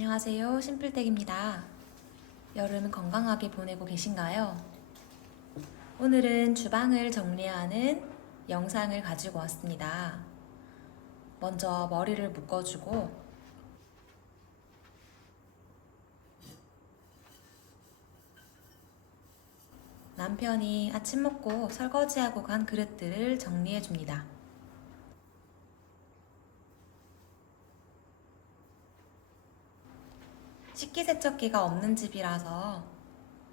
안녕하세요. 심플텍입니다. 여름 건강하게 보내고 계신가요? 오늘은 주방을 정리하는 영상을 가지고 왔습니다. 먼저 머리를 묶어주고 남편이 아침 먹고 설거지하고 간 그릇들을 정리해줍니다. 식기세척기가 없는 집이라서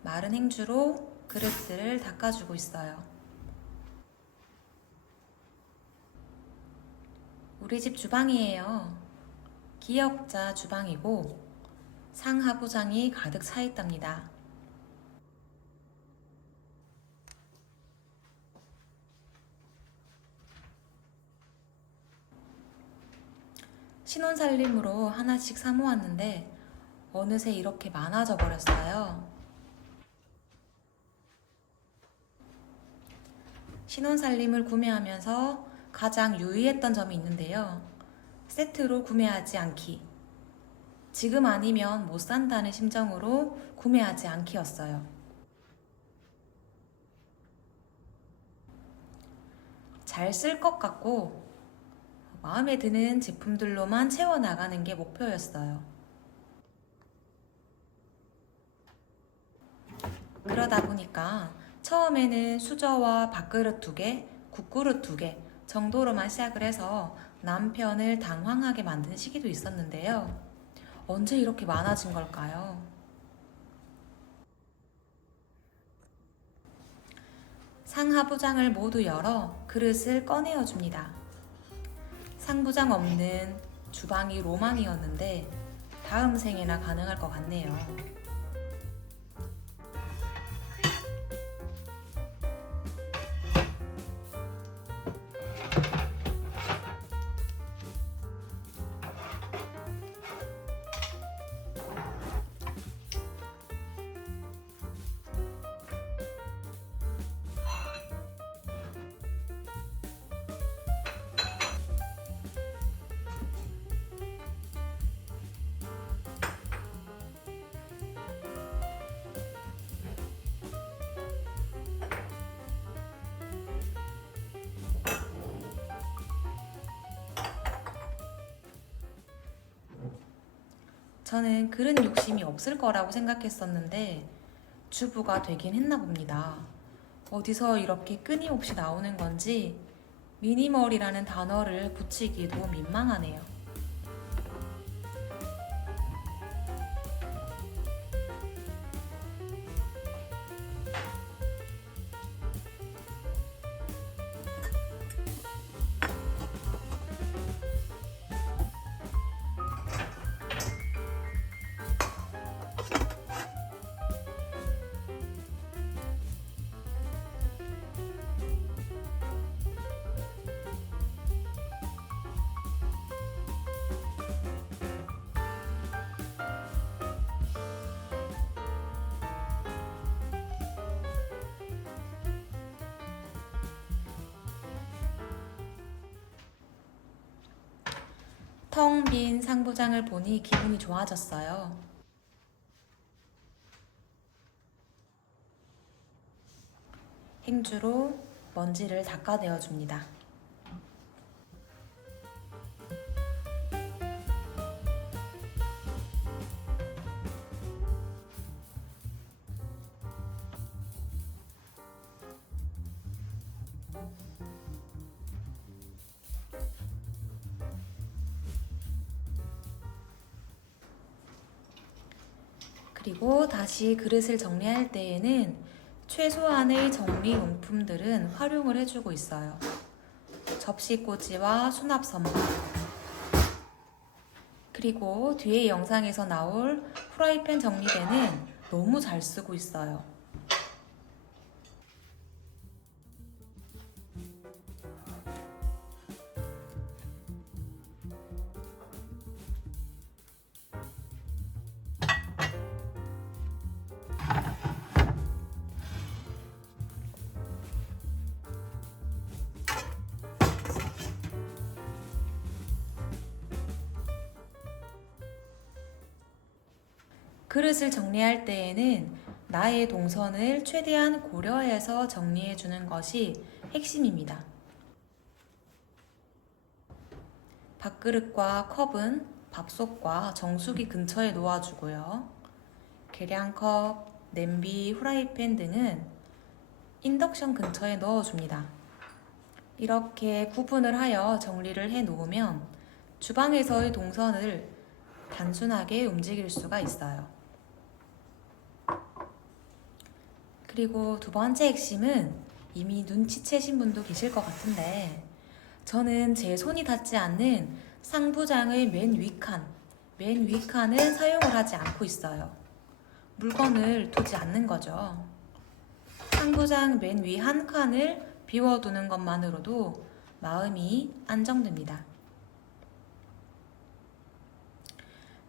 마른 행주로 그릇들을 닦아주고 있어요. 우리 집 주방이에요. 기역자 주방이고 상하부장이 가득 차 있답니다. 신혼살림으로 하나씩 사모았는데 어느새 이렇게 많아져 버렸어요. 신혼살림을 구매하면서 가장 유의했던 점이 있는데요. 세트로 구매하지 않기. 지금 아니면 못 산다는 심정으로 구매하지 않기였어요. 잘 쓸 것 같고 마음에 드는 제품들로만 채워나가는 게 목표였어요. 그러다 보니까 처음에는 수저와 밥그릇 2개, 국그릇 2개 정도로만 시작을 해서 남편을 당황하게 만든 시기도 있었는데요. 언제 이렇게 많아진 걸까요? 상하부장을 모두 열어 그릇을 꺼내어 줍니다. 상부장 없는 주방이 로망이었는데 다음 생에나 가능할 것 같네요. 저는 그릇 욕심이 없을 거라고 생각했었는데 주부가 되긴 했나 봅니다. 어디서 이렇게 끊임없이 나오는 건지 미니멀이라는 단어를 붙이기도 민망하네요. 텅 빈 상부장을 보니 기분이 좋아졌어요. 행주로 먼지를 닦아내어 줍니다. 그리고 다시 그릇을 정리할 때에는 최소한의 정리용품들은 활용을 해주고 있어요. 접시꽂이와 수납 선반, 그리고 뒤에 영상에서 나올 프라이팬 정리대는 너무 잘 쓰고 있어요. 그릇을 정리할 때에는 나의 동선을 최대한 고려해서 정리해 주는 것이 핵심입니다. 밥그릇과 컵은 밥솥과 정수기 근처에 놓아주고요. 계량컵, 냄비, 후라이팬 등은 인덕션 근처에 넣어줍니다. 이렇게 구분을 하여 정리를 해 놓으면 주방에서의 동선을 단순하게 움직일 수가 있어요. 그리고 두 번째 핵심은 이미 눈치채신 분도 계실 것 같은데, 저는 제 손이 닿지 않는 상부장의 맨 위 칸은 사용을 하지 않고 있어요. 물건을 두지 않는 거죠. 상부장 맨 위 한 칸을 비워두는 것만으로도 마음이 안정됩니다.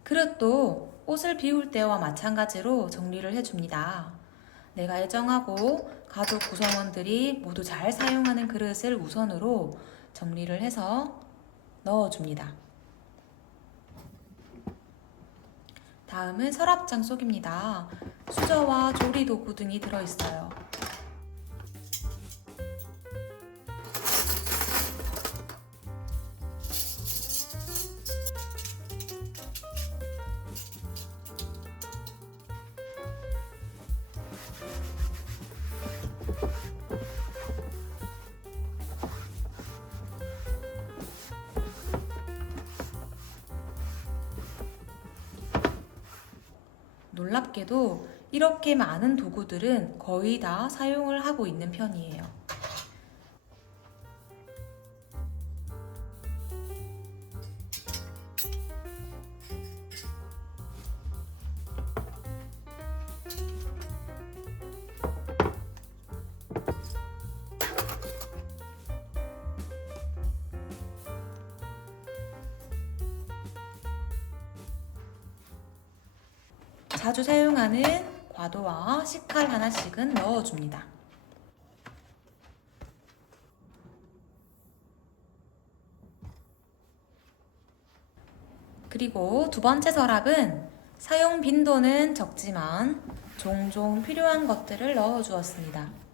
그릇도 옷을 비울 때와 마찬가지로 정리를 해줍니다. 내가 애정하고 가족 구성원들이 모두 잘 사용하는 그릇을 우선으로 정리를 해서 넣어줍니다. 다음은 서랍장 속입니다. 수저와 조리도구 등이 들어있어요. 놀랍게도 이렇게 많은 도구들은 거의 다 사용을 하고 있는 편이에요. 자주 사용하는 과도와 식칼 하나씩은 넣어줍니다. 그리고 두 번째 서랍은 사용 빈도는 적지만 종종 필요한 것들을 넣어주었습니다.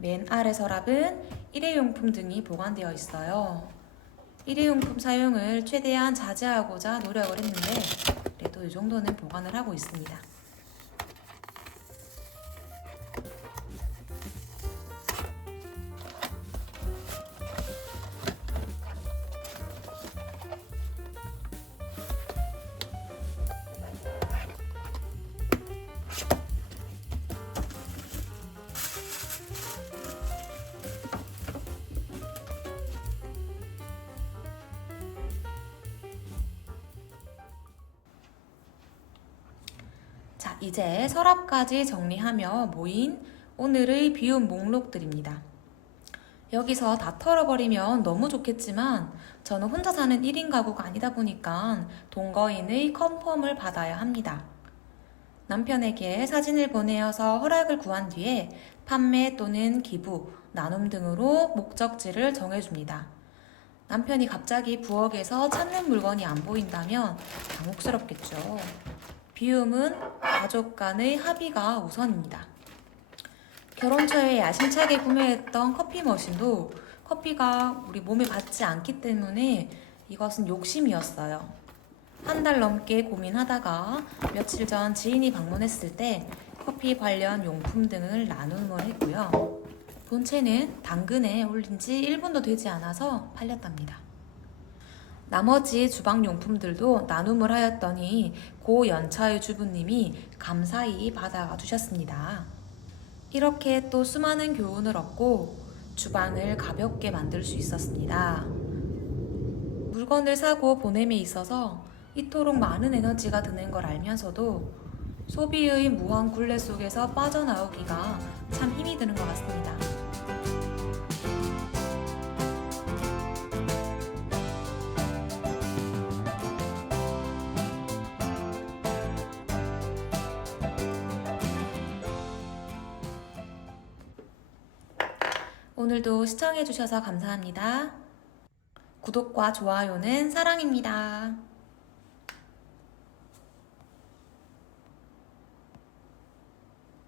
맨 아래 서랍은 일회용품 등이 보관되어 있어요. 일회용품 사용을 최대한 자제하고자 노력을 했는데 그래도 이 정도는 보관을 하고 있습니다. 자, 이제 서랍까지 정리하며 모인 오늘의 비움 목록들입니다. 여기서 다 털어버리면 너무 좋겠지만 저는 혼자 사는 1인 가구가 아니다 보니까 동거인의 컨펌을 받아야 합니다. 남편에게 사진을 보내어서 허락을 구한 뒤에 판매 또는 기부, 나눔 등으로 목적지를 정해줍니다. 남편이 갑자기 부엌에서 찾는 물건이 안 보인다면 당혹스럽겠죠. 비움은 가족 간의 합의가 우선입니다. 결혼 초에 야심차게 구매했던 커피 머신도 커피가 우리 몸에 받지 않기 때문에 이것은 욕심이었어요. 한 달 넘게 고민하다가 며칠 전 지인이 방문했을 때 커피 관련 용품 등을 나눔을 했고요. 본체는 당근에 올린 지 1분도 되지 않아서 팔렸답니다. 나머지 주방용품들도 나눔을 하였더니 고 연차의 주부님이 감사히 받아가 주셨습니다. 이렇게 또 수많은 교훈을 얻고 주방을 가볍게 만들 수 있었습니다. 물건을 사고 보냄에 있어서 이토록 많은 에너지가 드는 걸 알면서도 소비의 무한 굴레 속에서 빠져나오기가 참 힘이 드는 것 같습니다. 오늘도 시청해주셔서 감사합니다. 구독과 좋아요는 사랑입니다.